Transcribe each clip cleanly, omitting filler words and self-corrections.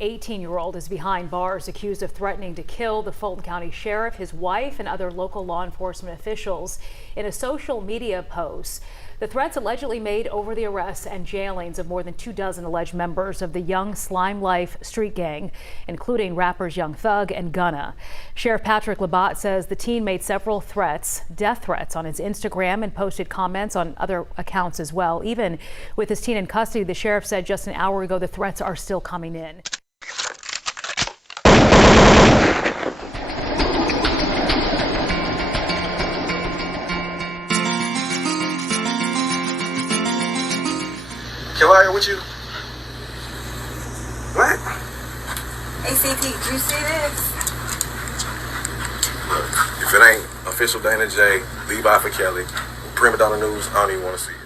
18-year-old is behind bars accused of threatening to kill the Fulton County Sheriff, his wife, and other local law enforcement officials in a social media post. The threats allegedly made over the arrests and jailings of more than 24 alleged members of the Young Slime Life street gang, including rappers Young Thug and Gunna. Sheriff Patrick Labatt says the teen made several threats, death threats, on his Instagram and posted comments on other accounts as well. Even with his teen in custody, the sheriff said just an hour ago the threats are still coming in. Kelly, with you? What? ACP, did you see this? Look, if it ain't official Dana J, Levi for Kelly, Primadonnanews, I don't even want to see it.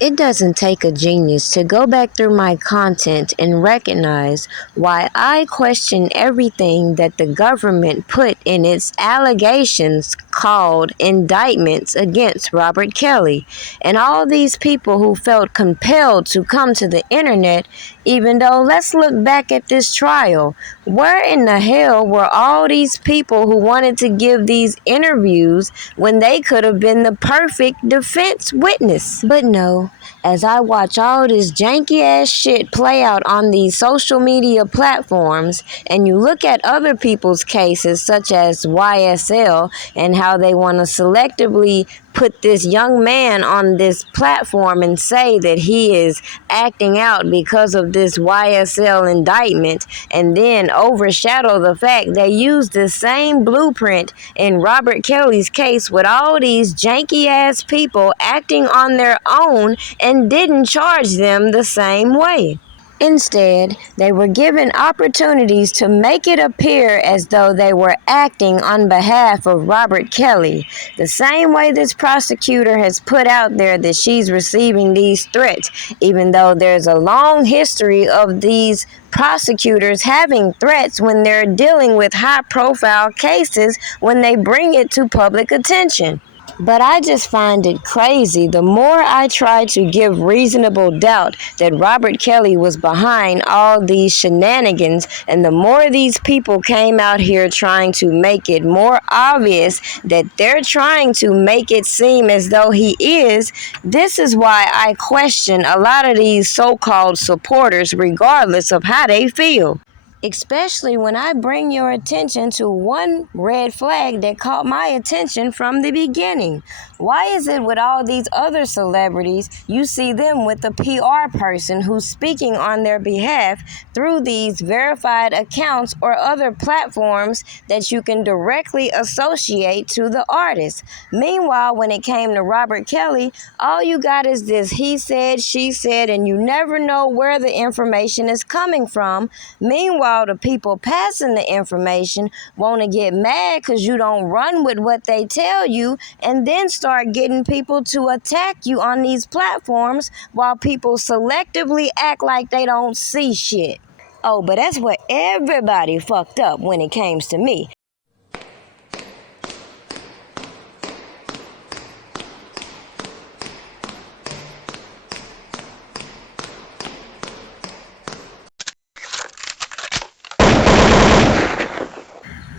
It doesn't take a genius to go back through my content and recognize why I question everything that the government put in its allegations called indictments against Robert Kelly and all these people who felt compelled to come to the internet. Even though, let's look back at this trial. Where in the hell were all these people who wanted to give these interviews when they could have been the perfect defense witness? But no, as I watch all this janky ass shit play out on these social media platforms, and you look at other people's cases such as YSL and how they want to selectively put this young man on this platform and say that he is acting out because of this YSL indictment, and then overshadow the fact they used the same blueprint in Robert Kelly's case with all these janky ass people acting on their own and didn't charge them the same way. Instead, they were given opportunities to make it appear as though they were acting on behalf of Robert Kelly, the same way this prosecutor has put out there that she's receiving these threats, even though there's a long history of these prosecutors having threats when they're dealing with high-profile cases when they bring it to public attention. But I just find it crazy. The more I try to give reasonable doubt that Robert Kelly was behind all these shenanigans, and the more these people came out here trying to make it more obvious that they're trying to make it seem as though he is, this is why I question a lot of these so-called supporters regardless of how they feel. Especially when I bring your attention to one red flag that caught my attention from the beginning. Why is it with all these other celebrities, you see them with a PR person who's speaking on their behalf through these verified accounts or other platforms that you can directly associate to the artist? Meanwhile, when it came to Robert Kelly, all you got is this he said, she said, and you never know where the information is coming from. Meanwhile, the people passing the information want to get mad because you don't run with what they tell you, and then start getting people to attack you on these platforms while people selectively act like they don't see shit. Oh, but that's where everybody fucked up when it came to me.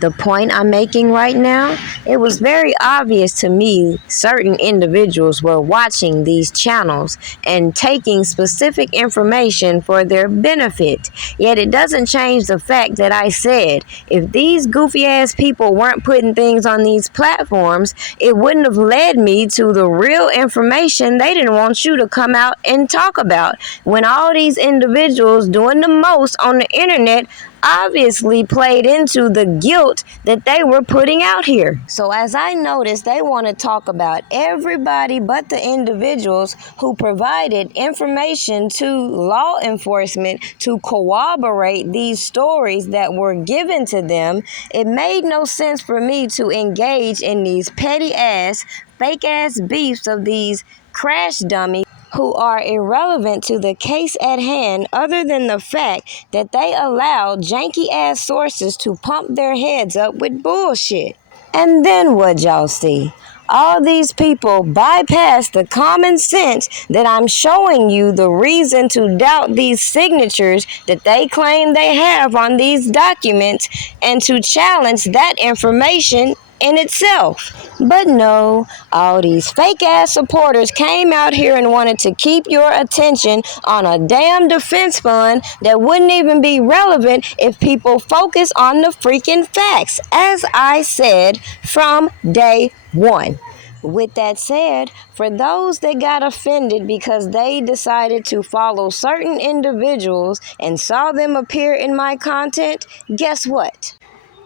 The point I'm making right now, it was very obvious to me certain individuals were watching these channels and taking specific information for their benefit. Yet it doesn't change the fact that I said, if these goofy ass people weren't putting things on these platforms, it wouldn't have led me to the real information they didn't want you to come out and talk about. When all these individuals doing the most on the internet obviously played into the guilt that they were putting out here. So as I noticed, they want to talk about everybody but the individuals who provided information to law enforcement to corroborate these stories that were given to them. It made no sense for me to engage in these petty ass, fake ass beefs of these crash dummies who are irrelevant to the case at hand, other than the fact that they allow janky-ass sources to pump their heads up with bullshit. And then what y'all see? all these people bypass the common sense that I'm showing you the reason to doubt these signatures that they claim they have on these documents and to challenge that information in itself. But no, all these fake ass supporters came out here and wanted to keep your attention on a damn defense fund that wouldn't even be relevant if people focus on the freaking facts, as I said from day one. With that said, for those that got offended because they decided to follow certain individuals and saw them appear in my content, guess what?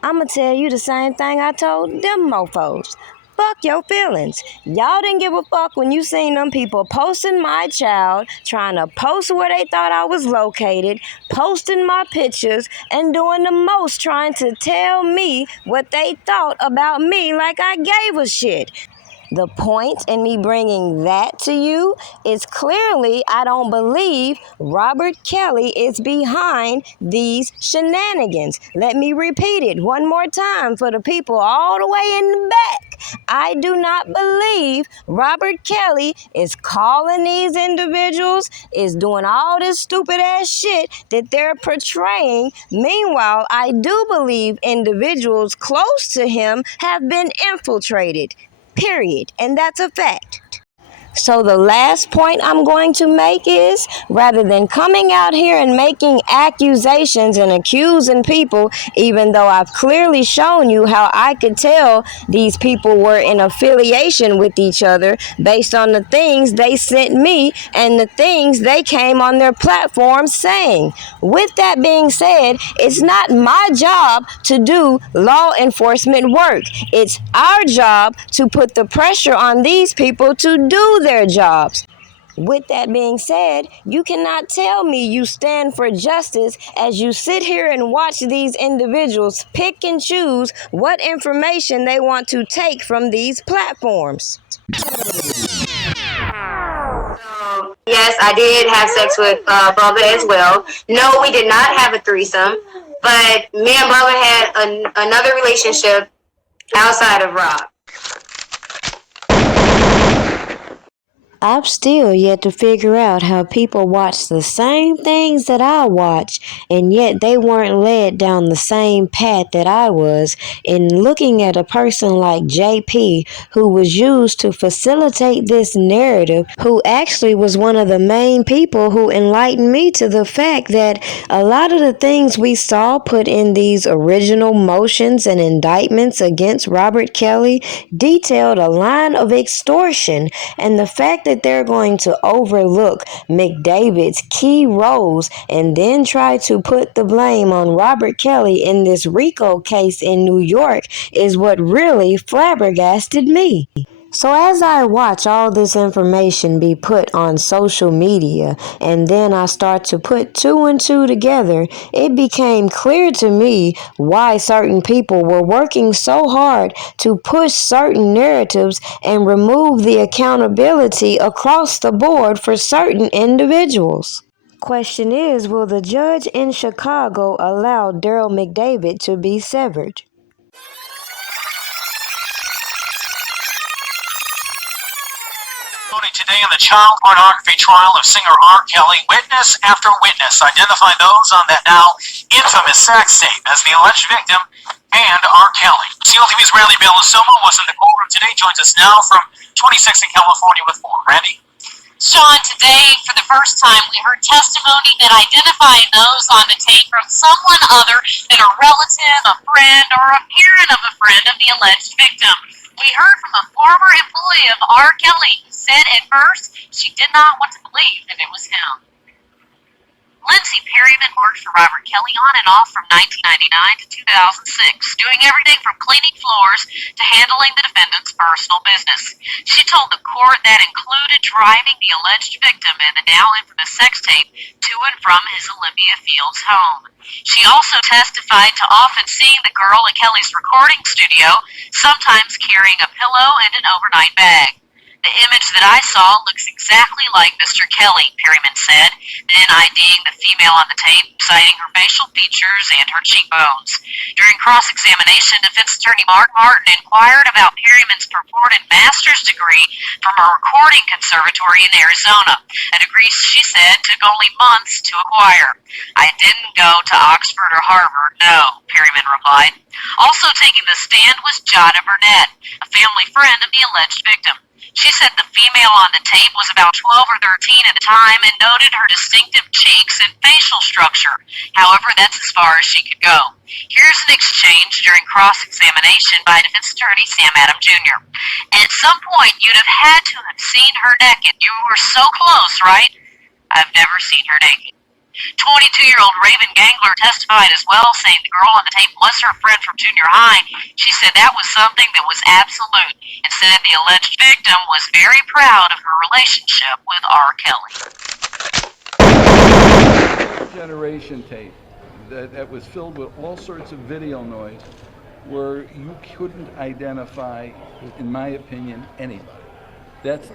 I'ma tell you the same thing I told them mofos. Fuck your feelings. Y'all didn't give a fuck when you seen them people posting my child, trying to post where they thought I was located, posting my pictures, and doing the most trying to tell me what they thought about me like I gave a shit. The point in me bringing that to you is clearly I don't believe Robert Kelly is behind these shenanigans. Let me repeat it one more time for the people all the way in the back. I do not believe Robert Kelly is calling these individuals, is doing all this stupid ass shit that they're portraying. Meanwhile, I do believe individuals close to him have been infiltrated. Period. And that's a fact. So the last point I'm going to make is, rather than coming out here and making accusations and accusing people, even though I've clearly shown you how I could tell these people were in affiliation with each other based on the things they sent me and the things they came on their platform saying. With that being said, it's not my job to do law enforcement work. It's our job to put the pressure on these people to do their jobs. With that being said, you cannot tell me you stand for justice as you sit here and watch these individuals pick and choose what information they want to take from these platforms. Yes, I did have sex with Bubba as well. No, we did not have a threesome, but me and Bubba had another relationship outside of Rob. I've still yet to figure out how people watch the same things that I watch, and yet they weren't led down the same path that I was in looking at a person like JP, who was used to facilitate this narrative, who actually was one of the main people who enlightened me to the fact that a lot of the things we saw put in these original motions and indictments against Robert Kelly detailed a line of extortion, and the fact that they're going to overlook McDavid's key roles and then try to put the blame on Robert Kelly in this RICO case in New York is what really flabbergasted me. So as I watch all this information be put on social media and then I start to put two and two together, it became clear to me why certain people were working so hard to push certain narratives and remove the accountability across the board for certain individuals. Question is, will the judge in Chicago allow Daryl McDavid to be severed? Today in the child pornography trial of singer R. Kelly, witness after witness identified those on that now infamous sex tape as the alleged victim and R. Kelly. SEAL TV's Randy Bellasoma was in the courtroom today, joins us now from 26 in California with more. Randy? Sean, today, for the first time, we heard testimony that identified those on the tape from someone other than a relative, a friend, or a parent of a friend of the alleged victim. We heard from a former employee of R. Kelly who said at first she did not want to believe that it was him. Lindsay Perryman worked for Robert Kelly on and off from 1999 to 2006, doing everything from cleaning floors to handling the defendant's personal business. She told the court that included driving the alleged victim in the now infamous sex tape to and from his Olympia Fields home. She also testified to often seeing the girl at Kelly's recording studio, sometimes carrying a pillow and an overnight bag. The image that I saw looks exactly like Mr. Kelly, Perryman said, then IDing the female on the tape, citing her facial features and her cheekbones. During cross-examination, defense attorney Mark Martin inquired about Perryman's purported master's degree from a recording conservatory in Arizona, a degree she said took only months to acquire. I didn't go to Oxford or Harvard, no, Perryman replied. Also taking the stand was Jada Burnett, a family friend of the alleged victim. She said the female on the tape was about 12 or 13 at the time and noted her distinctive cheeks and facial structure. However, that's as far as she could go. Here's an exchange during cross-examination by defense attorney Sam Adam Jr. At some point, you'd have had to have seen her naked. You were so close, right? I've never seen her naked. 22-year-old Raven Gangler testified as well, saying the girl on the tape was her friend from junior high. She said that was something that was absolute and said the alleged victim was very proud of her relationship with R. Kelly. Generation tape that was filled with all sorts of video noise where you couldn't identify, in my opinion, anybody. That's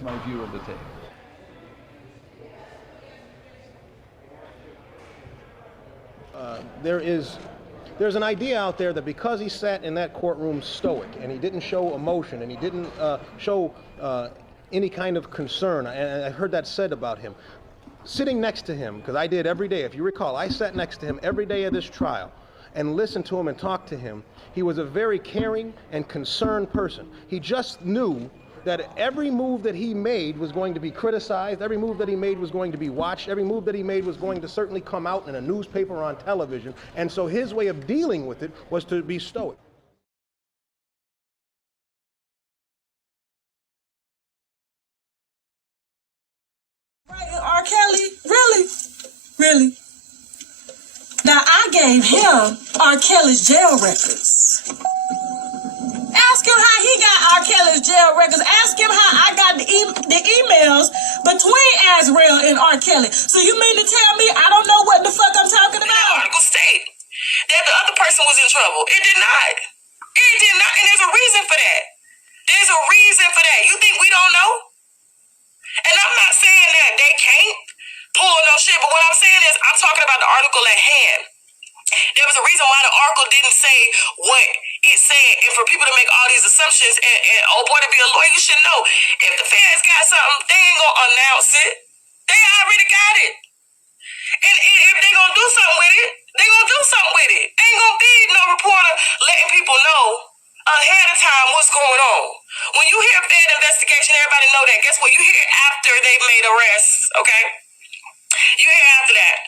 my view of the tape. There's an idea out there that because he sat in that courtroom stoic and he didn't show emotion and he didn't show any kind of concern, and I heard that said about him, sitting next to him, because I did every day, if you recall, I sat next to him every day of this trial and listened to him and talked to him. He was a very caring and concerned person. He just knew that every move that he made was going to be criticized, every move that he made was going to be watched, every move that he made was going to certainly come out in a newspaper or on television, and so his way of dealing with it was to be stoic. R. Kelly? Really? Really? Now, I gave him R. Kelly's jail records. Ask him how he got R. Kelly's jail records. Ask him how I got the emails between Azrael and R. Kelly. So you mean to tell me I don't know what the fuck I'm talking about? The article state that the other person was in trouble. It did not. It did not. And there's a reason for that. There's a reason for that. You think we don't know? And I'm not saying that they can't pull no shit, but what I'm saying is I'm talking about the article at hand. There was a reason why the article didn't say what it said, and for people to make all these assumptions, and oh boy, to be a lawyer, you should know. If the feds got something, they ain't gonna announce it. They already got it. And if they gonna do something with it, they gonna do something with it. Ain't gonna be no reporter letting people know ahead of time what's going on. When you hear Fed investigation, everybody know that. Guess what? You hear after they've made arrests, okay? You hear after that.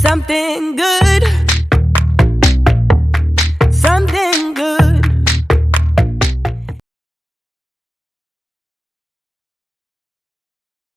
Something good